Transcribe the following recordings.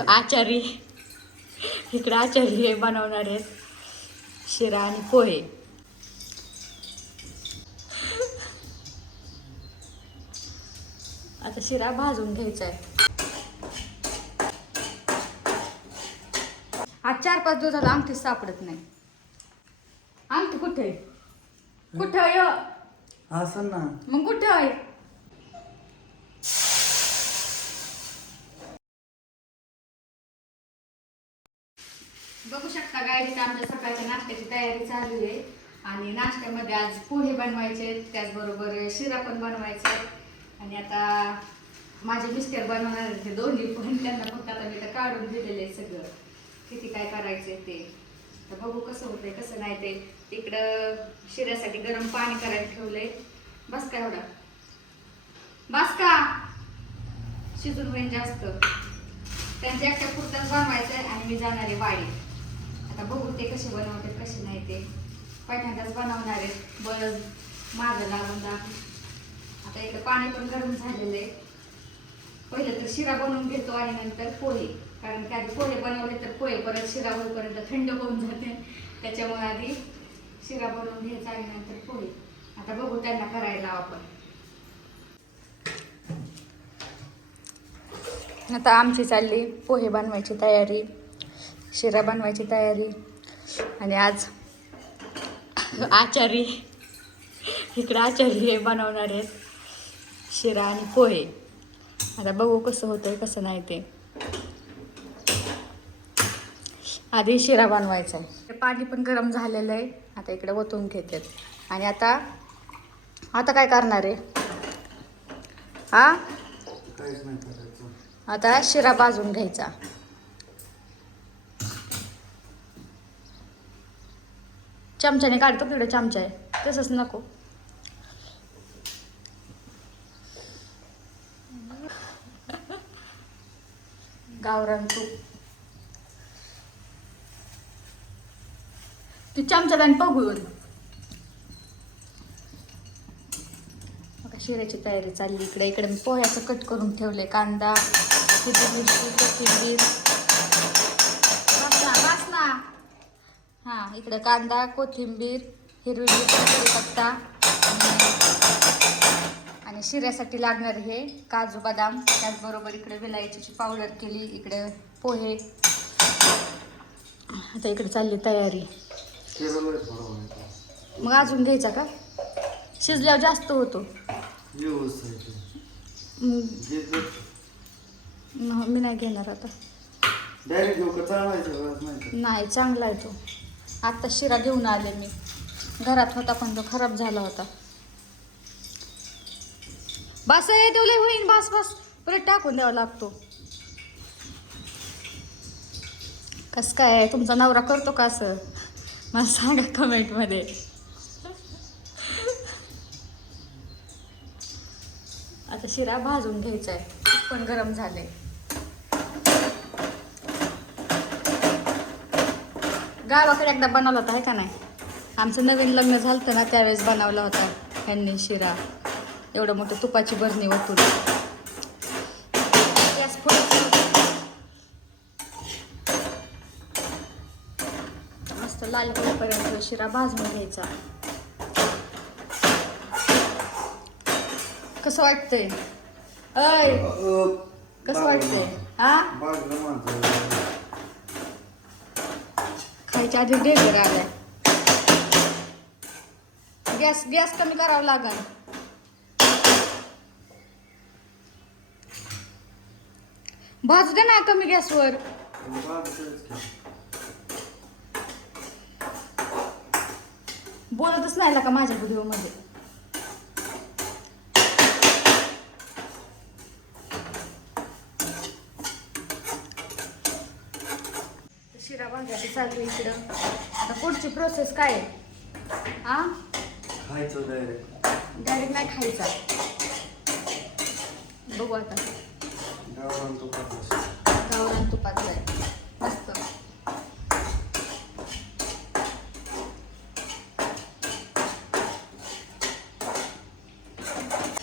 आचारी इकडे आचारी हे बनवणार आहेत शिरा आणि पोहे. आता शिरा भाजून घ्यायचा आहे. आज 4-5 दिवस झाला आमटी सापडत नाही. आमटी कुठे कुठे असं ना मग कुठे आहे? बघू शकता गाईड, आमच्या सकाळच्या नाश्त्याची तयारी चालू आहे. आणि नाश्त्यामध्ये आज पोहे बनवायचे, त्याचबरोबर शिरा पण बनवायचा. आणि आता माझे मिस्टर बनवणार ते दोन्ही पण, त्यांना फक्त आता मी तर काढून दिलेले सगळं किती काय करायचंय ते. तर बघू कसं होतंय कसं नाही ते. तिकडं शिऱ्यासाठी गरम पाणी करायला ठेवलंय. बस का एवढा बस का शिजून होईल जास्त. त्यांच्या एकट्या पुरताच बनवायचंय आणि मी जाणार आहे वाडीत. आता बघू ते कसे बनवते कसे नाही ते. पहिल्यांदाच बनवणार आहे. बरं माझं लागून जा. आता इकडे पाणी पण गरम झालेलं आहे. पहिलं तर शिरा बनवून घेतो आणि नंतर पोहे, कारण की आधी पोहे बनवले तर पोहे परत शिरा होईपर्यंत थंड होऊन जाते. त्याच्यामुळे आधी शिरा बनवून घ्यायचा आणि नंतर पोहे. आता बघू त्यांना करायला आपण. आता आमची चालली पोहे बनवायची तयारी, शिरा बनवायची तयारी. आणि आज आचारी इकडे आचारी हे बनवणार आहेत शिरा आणि पोहे. आता बघू कसं होतंय कसं नाही ते. आधी शिरा बनवायचा आहे. पाणी पण गरम झालेलं आहे. आता इकडे ओतून घेतात. आणि आता काय करणार आहे? काहीच नाही करायचं. आता शिरा भाजून घ्यायचा. चमच्याने काढतो, तिकडे चमचा आहे तसंच नको. गावरान तूप ती चमचा आणि बघून. शिऱ्याची तयारी चालली. इकडे मी पोह्याचं कट करून ठेवले. कांदा, हिरवी मिरची, कोथिंबीर. बस ना. हां, इकडे कांदा, कोथिंबीर, हिरवी मिरची, कढीपत्ता आणि शिऱ्यासाठी लागणार हे काजू बदाम. त्याचबरोबर इकडे विलायचीची पावडर केली. इकडे पोहे. आता इकडे चालली तयारी. मग अजून घ्यायचा का? शिजल्यावर जास्त होतो. मी नाही घेणार आता. नाही, चांगला आहे तो. आता शिरा घेऊन आले मी. घरात होता पण तो खराब झाला होता. बस आहे तेवढे होईन. बस परत टाकून द्यावा लागतो. कसं काय तुमचा नवरा करतो का असं? मला सांगा कमेंटमध्ये. आता शिरा भाजून घ्यायचा आहे. तूप पण गरम झालंय. गावाकडे एकदा बनवला होता, आहे का नाही? आमचं नवीन लग्न झालं ना, त्यावेळेस बनवला होता ह्यांनी शिरा. एवढं मोठं तुपाची बरणी ओतून. गॅस मस्त लाल होईपर्यंत शिरा भाजून घ्यायचा. कसं वाटतंय? कसं वाटतंय? खायच्या आधी डेंजर आलाय. गॅस कमी करावा लागेल. भाजू दे ना कमी गॅसवर. बोलतच नाही का माझ्या व्हिडिओमध्ये? शिरा भाजायची चालू इकडं. आता पुढची प्रोसेस काय आहे? खायचं डायरेक्ट नाही खायचा. बघू आता. गावरान तुपाचं आहे मस्त.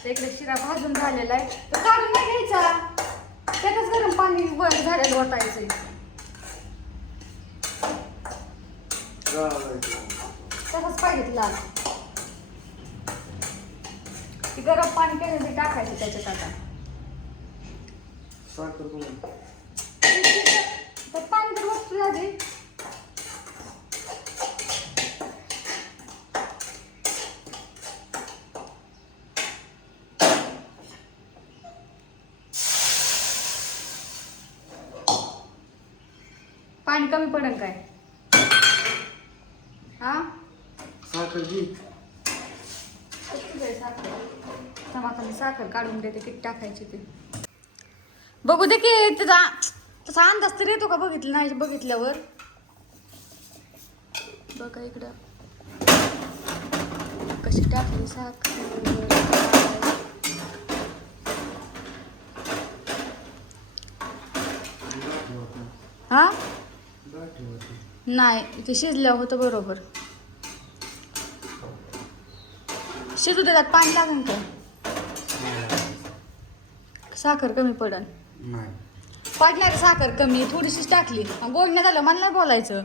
इकडे शिरा भाजून झालेला आहे. तर काढून नाही घ्यायचा, त्यातच गरम पाणी पाणी बंद झालेलं वाटायचंय. तसंच पाहिजे लाल. ते गरम पाणी केलं ते टाकायचं त्याच्यात आता. साखर करून तर पाणी तर वस्तू झाली. पाणी कमी पडेल काय? हा साखर घे. टमाटाने साखर काढून देते किती टाकायची ते बघू दे की. त्याचा तसा अंदाज तर येतो का बघितलं नाही बघितल्यावर. बघा इकडं कशी टाकली साखर. हा नाही ते शिजलं होतं बरोबर. शिजू दे. त्यात पाणी लागेल काय? साखर कमी पडन. पडणार साखर कमी थोडीशीच टाकली. गोड नाही झालं मला नाही बोलायचं.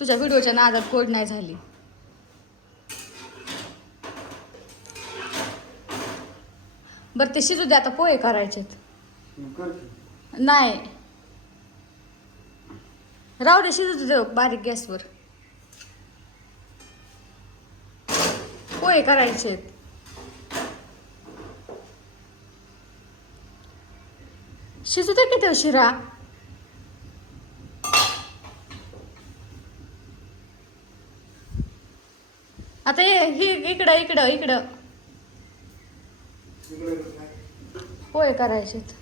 तुझ्या व्हिडिओच्या नादात गोड नाही झाली. बरं ते शिजू दे. आता पोहे करायचेत. नाही राहू दे शिजू दे बारीक गॅसवर. पोहे करायचेत. शिजू दे किती शिरा. आता ही इकडं इकडं इकडं पोहे करायचेत.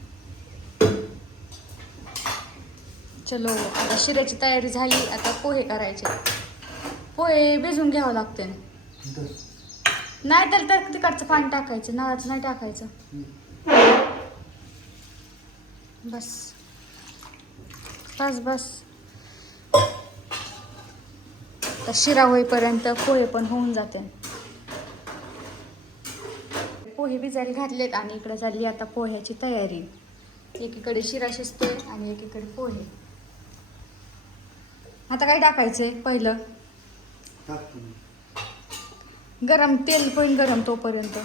चलो आता शिऱ्याची तयारी झाली. आता पोहे करायचे. पोहे भिजून घ्यावं लागते. नाही तर तिकडचं पाणी टाकायचं. नळाचं नाही टाकायचं. बस बस बस. तर शिरा होईपर्यंत पोहे पण होऊन जाते. पोहे भिजायला घातलेत आणि इकडे झाली आता पोह्याची तयारी. एकीकडे शिरा शिजतोय आणि एकीकडे पोहे. आता काय टाकायचंय पहिलं? गरम तेल पण गरम तोपर्यंत.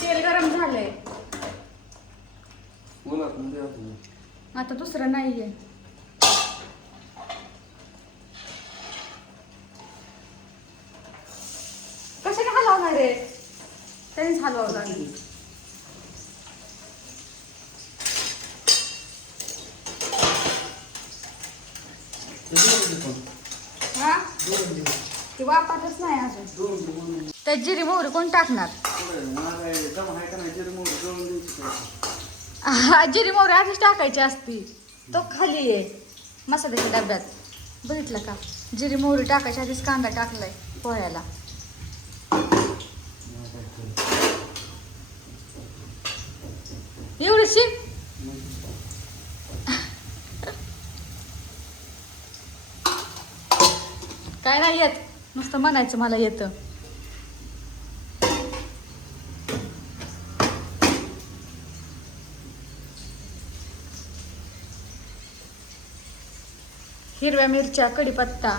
तेल गरम झालंय. आता दुसरं नाहीये. कशाने हलवणार आहे? त्यानेच हलवावं लागेल. हा ते वापरतच नाही अजून. त्यात जिरी मोहरी कोण टाकणार? जिरी मोहरी आधीच टाकायची असती. तो खाली आहे मसाल्याच्या डब्यात. बघितलं का? जिरी मोहरी टाकायची आधीच कांदा टाकलाय पोह्याला. एवढीशी काय नाही येत. नुसतं म्हणायचं मला येतं. हिरव्या मिरच्या कढीपत्ता.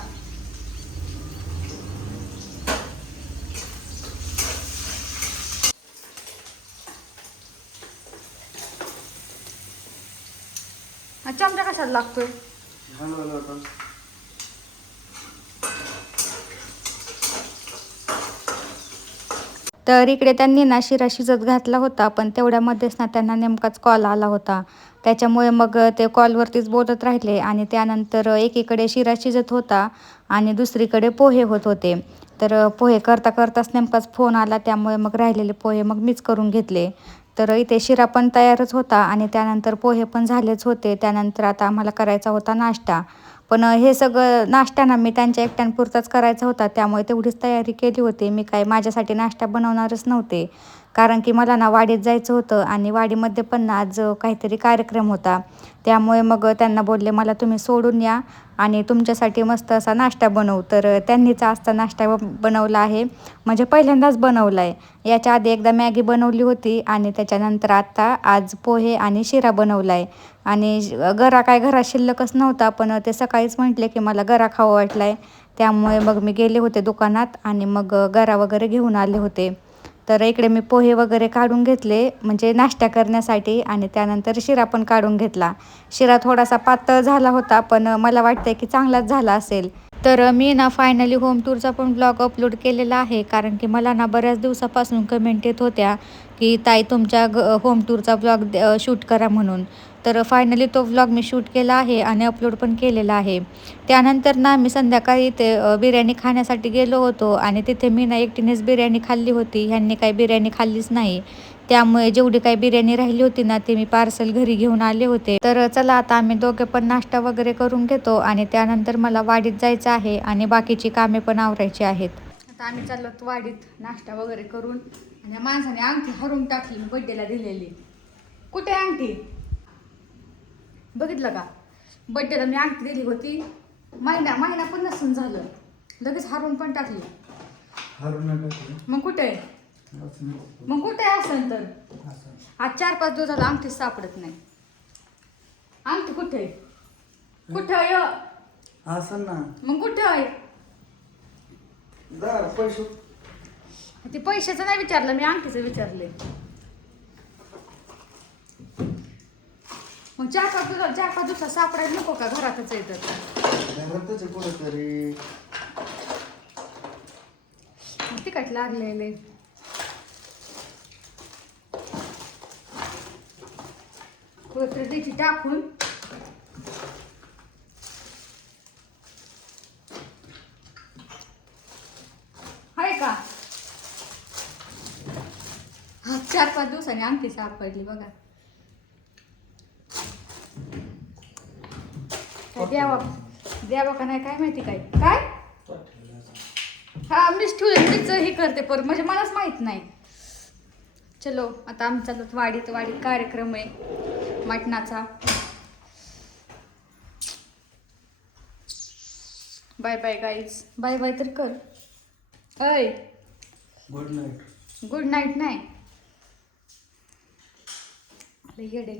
चमचा कशाला लागतोय? तर इकडे त्यांनी ना शिरा शिजत घातला होता. पण तेवढ्यामध्येच ना त्यांना नेमकाच कॉल आला होता. त्याच्यामुळे मग ते कॉलवरतीच बोलत राहिले. आणि त्यानंतर एकीकडे शिरा शिजत होता आणि दुसरीकडे पोहे होत होते. तर पोहे करता करताच नेमकाच फोन आला. त्यामुळे मग राहिलेले पोहे मग मीच करून घेतले. तर इथे शिरा पण तयारच होता आणि त्यानंतर पोहे पण झालेच होते. त्यानंतर आता आम्हाला करायचा होता नाश्ता. पण हे सगळं नाश्ता मी त्यांच्या एकट्यांपुरताच करायचा होता. त्यामुळे तेवढीच तयारी केली होती. मी काय माझ्यासाठी नाश्ता बनवणारच नव्हते. कारण की मला ना वाडीत जायचं होतं आणि वाडीमध्ये पण ना आज काहीतरी कार्यक्रम होता. त्यामुळे मग त्यांना बोलले मला तुम्ही सोडून या आणि तुमच्यासाठी मस्त असा नाश्ता बनवू. तर त्यांनीच आजचा नाश्ता बनवला आहे, म्हणजे पहिल्यांदाच बनवला आहे. याच्या आधी एकदा मॅगी बनवली होती आणि त्याच्यानंतर आत्ता आज पोहे आणि शिरा बनवला आहे. आणि गरा काय घरात शिल्लकच नव्हता, पण ते सकाळीच म्हटले की मला गरा खावं वाटला आहे. त्यामुळे मग मी गेले होते दुकानात आणि मग गरा वगैरे घेऊन आले होते. तर इकडे मी पोहे वगैरे काढून घेतले म्हणजे नाश्ता करण्यासाठी आणि त्यानंतर शिरा पण काढून घेतला. शिरा थोडासा पातळ झाला होता, पण मला वाटतं की चांगलाच झाला असेल. तर मी ना फायनली होम टूरचा पण ब्लॉग अपलोड केलेला आहे, कारण की मला ना बऱ्याच दिवसापासून कमेंट येत होत्या की ताई तुमच्या होम टूरचा ब्लॉग शूट करा म्हणून. तर फायनली तो व्लॉग मी शूट केला आहे आणि अपलोड पण केलेला आहे. त्यानंतर ना मी संध्याकाळी ते बिर्याणी खाण्यासाठी गेलो होतो आणि तिथे मी ना एकटीनेच बिर्याणी खाल्ली होती. ह्यांनी काही बिर्याणी खाल्लीच नाही. त्यामुळे जेवढी काही बिर्याणी राहिली होती ना ते मी पार्सल घरी घेऊन आले होते. तर चला आता आम्ही दोघे पण नाश्ता वगैरे करून घेतो आणि त्यानंतर मला वाडीत जायचं आहे आणि बाकीची कामे पण आवरायची आहेत. आता आम्ही चाललो वाडीत नाश्ता वगैरे करून. आणि माणसाने अंगठी हरून टाकली बड्डेला दिलेली. कुठे अंगठी बघितलं का? बड्डेला मी अंगठी दिली होती, महिना पण नसून झालं लगेच हरून पण टाकली. मग कुठे असेल तर आज 4-5 दिवस झाला अंगठी सापडत नाही. अंगठी कुठे असं ना मग कुठे आहे? पैसे ते पैशाचं नाही विचारलं मी, अंगठीचं विचारले. मग 4-5 दिवसात सापडायला नको का? घरातच येतात घरातच कुठंतरी तिकट लागलेले. कुठं त्याची टाकून आहे का? हा 4-5 दिवसांनी अंगठी सापडली बघा. द्यावा का नाही काय माहिती. काय हा मीच हे करते पर म्हणजे मलाच माहित नाही. चलो आता आम्ही चाललो वाडीत कार्यक्रम आहे मटणाचा. Bye bye guys, bye bye तर कर. अय गुड नाईट. गुड नाईट नाही येडे.